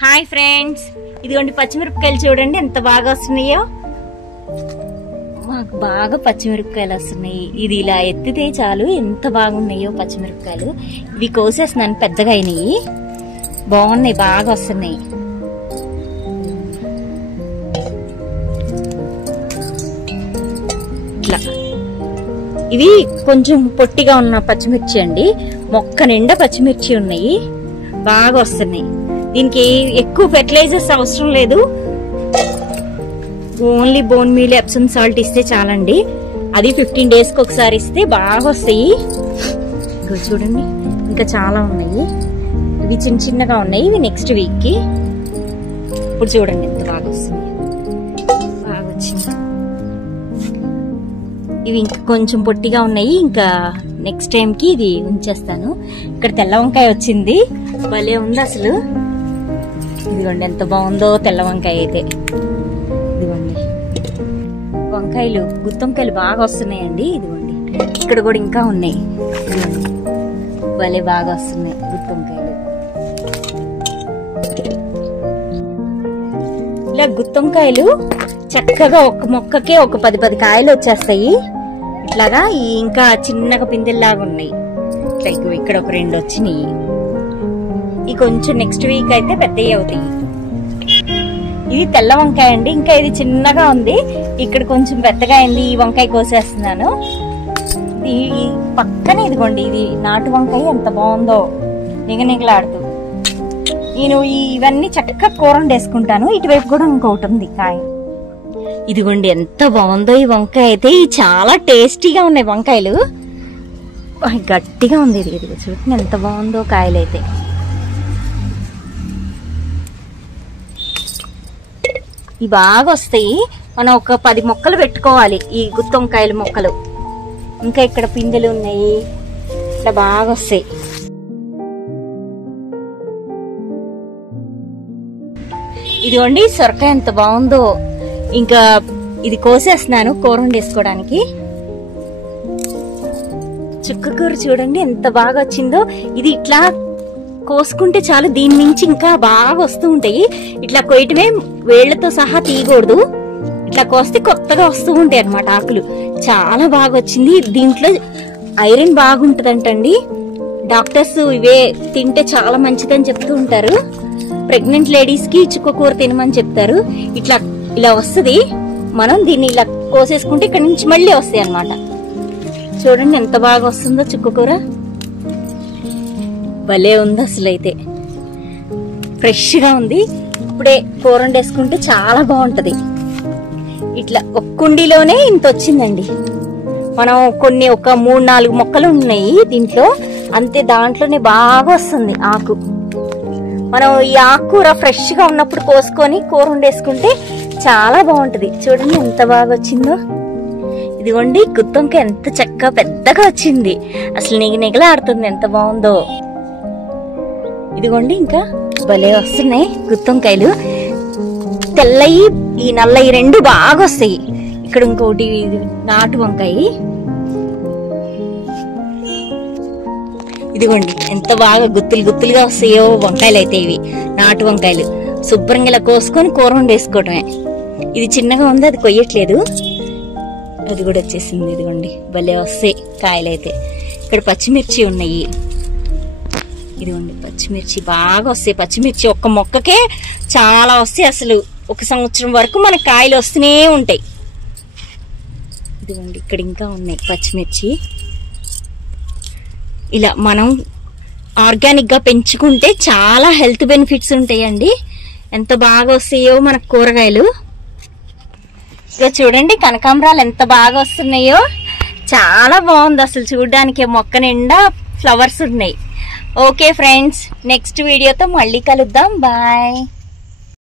Hi friends, ఇదిగోండి పచ్చిమిరపకాయలు చూడండి ఎంత బాగా వస్తున్నాయో. మాకు బాగా పచ్చిమిరపకాయలు వస్తున్నాయి. ఇది ఇలా ఎత్తితే చాలు ఎంత బాగున్నాయో పచ్చిమిరపకాయలు. ఇవి కోసేస్తున్నాను, పెద్దగా అయినాయి, బాగున్నాయి, బాగా వస్తున్నాయి. ఇట్లా ఇవి కొంచెం పొట్టిగా ఉన్న పచ్చిమిర్చి అండి. మొక్క నిండా పచ్చిమిర్చి ఉన్నాయి, బాగా వస్తున్నాయి. దీనికి ఎక్కువ ఫెర్టిలైజర్స్ అవసరం లేదు, only bone meal, Epsom salt ఇస్తే చాలండి. అది 15 days కి ఒకసారి ఇస్తే బాగా వస్తాయి. చూడండి ఇంకా చాలా ఉన్నాయి, ఇవి చిన్న చిన్నగా ఉన్నాయి, ఇవి నెక్స్ట్ వీక్ కి. ఇప్పుడు చూడండి ఎంత బాగా వస్తున్నాయి, బాగా వచ్చింది. ఇవి ఇంకా కొంచెం పొట్టిగా ఉన్నాయి, ఇంకా నెక్స్ట్ టైం కి ఇది ఉంచేస్తాను. ఇక్కడ తెల్ల వంకాయ వచ్చింది, భలే ఉంది అసలు. ఇదిగోండి ఎంత బాగుందో తెల్ల వంకాయ అయితే. ఇదిగోండి వంకాయలు, గుత్తొంకాయలు బాగా వస్తున్నాయండి. ఇదిగోండి ఇక్కడ కూడా ఇంకా ఉన్నాయి, భలే బాగా వస్తున్నాయి గుత్తొంకాయలు. ఇలా గుత్తొంకాయలు చక్కగా ఒక మొక్కకే ఒక 10 కాయలు వచ్చేస్తాయి. ఇట్లాగా ఇంకా చిన్నగా పిందెల్లాగా ఉన్నాయి. ఇట్లా ఇక్కడ ఒక 2 వచ్చినాయి. ఈ కొంచెం నెక్స్ట్ వీక్ అయితే పెద్దవి అవుతాయి. ఇది తెల్ల వంకాయ అండి, ఇంకా ఇది చిన్నగా ఉంది, ఇక్కడ కొంచెం పెద్దగా అయింది. ఈ వంకాయ కోసేస్తున్నాను. ఈ పక్కనే ఇదిగోండి ఇది నాటు వంకాయ, ఎంత బాగుందో నిగనిగలాడుతూ. నేను ఇవన్నీ చక్కగా కూర వండేసుకుంటాను. ఇటువైపు కూడా ఇంకొకటి ఉంది కాయ. ఇదిగోండి ఎంత బాగుందో ఈ వంకాయ అయితే. చాలా టేస్టీగా ఉన్నాయి వంకాయలు, గట్టిగా ఉంది. ఇది చూడండి ఎంత బాగుందో కాయలు అయితే. ఇవి బాగా వస్తాయి. మనం ఒక 10 మొక్కలు పెట్టుకోవాలి ఈ గుత్తొంకాయల మొక్కలు. ఇంకా ఇక్కడ పిందెలు ఉన్నాయి, ఇట్లా బాగా వస్తాయి. ఇదిగోండి సొరకాయ ఎంత బాగుందో. ఇంకా ఇది కోసేస్తున్నాను కూర వండేసుకోవడానికి. చుక్క కూర చూడండి ఎంత బాగా వచ్చిందో. ఇది ఇట్లా కోసుకుంటే చాలు, దీని నుంచి ఇంకా బాగా వస్తూ ఉంటాయి. ఇట్లా కొయ్యటమే, వేళ్లతో సహా తీయకూడదు. ఇట్లా కోస్తే కొత్తగా వస్తూ ఉంటాయి అన్నమాట ఆకులు. చాలా బాగా వచ్చింది. దీంట్లో ఐరన్ బాగుంటదంటండి. డాక్టర్స్ ఇవే తింటే చాలా మంచిదని చెప్తూ ఉంటారు. ప్రెగ్నెంట్ లేడీస్ కి చుక్క కూర తినమని చెప్తారు. ఇట్లా ఇలా వస్తుంది, మనం దీన్ని ఇలా కోసేసుకుంటే ఇక్కడ నుంచి మళ్ళీ వస్తాయి అన్నమాట. చూడండి ఎంత బాగా వస్తుందో చుక్క కూర, భలే ఉంది అసలు. అయితే ఫ్రెష్ గా ఉంది, ఇప్పుడే కూర వండేసుకుంటే చాలా బాగుంటది. ఇట్లా ఒక కుండీలోనే ఇంత వచ్చిందండి. మనం కొన్ని ఒక 3-4 మొక్కలు ఉన్నాయి దీంట్లో, అంతే. దాంట్లోనే బాగా వస్తుంది ఆకు. మనం ఈ ఆకుకూర ఫ్రెష్ గా ఉన్నప్పుడు కోసుకొని కూర వండేసుకుంటే చాలా బాగుంటది. చూడండి ఎంత బాగా వచ్చిందో. ఇదిగోండి గుత్తొంకాయ ఎంత చక్కగా పెద్దగా వచ్చింది, అసలు నిగనిగలాడుతుంది, ఎంత బాగుందో. ఇదిగోండి ఇంకా భలే వస్తున్నాయి గుత్తొంకాయలు. తెల్లయి ఈ నల్లయి 2 బాగా వస్తాయి. ఇక్కడ ఇంకోటి నాటు వంకాయ. ఇదిగోండి ఎంత బాగా గుత్తులు గుత్తులుగా వస్తాయో వంకాయలు అయితే. ఇవి నాటు వంకాయలు శుభ్రంగా ఇలా కోసుకొని కూర వండేసుకోవటమే. ఇది చిన్నగా ఉంది, అది కొయ్యట్లేదు, అది కూడా వచ్చేసింది. ఇదిగోండి భలే వస్తాయి కాయలు అయితే. ఇక్కడ పచ్చిమిర్చి ఉన్నాయి. ఇదిగోండి పచ్చిమిర్చి బాగా వస్తాయి. పచ్చిమిర్చి ఒక్క మొక్కకే చాలా వస్తాయి. అసలు 1 సంవత్సరం వరకు మనకి కాయలు వస్తూనే ఉంటాయి. ఇదిగోండి ఇక్కడ ఇంకా ఉన్నాయి పచ్చిమిర్చి. ఇలా మనం ఆర్గానిక్ గా పెంచుకుంటే చాలా హెల్త్ బెనిఫిట్స్ ఉంటాయండి. ఎంత బాగా వస్తాయో మనకు కూరగాయలు. ఇక చూడండి కనకాంబరాలు ఎంత బాగా వస్తున్నాయో, చాలా బాగుంది అసలు చూడడానికి. మొక్క నిండా ఫ్లవర్స్ ఉన్నాయి. ఓకే ఫ్రెండ్స్, నెక్స్ట్ వీడియోతో మళ్ళీ కలుద్దాం. బాయ్.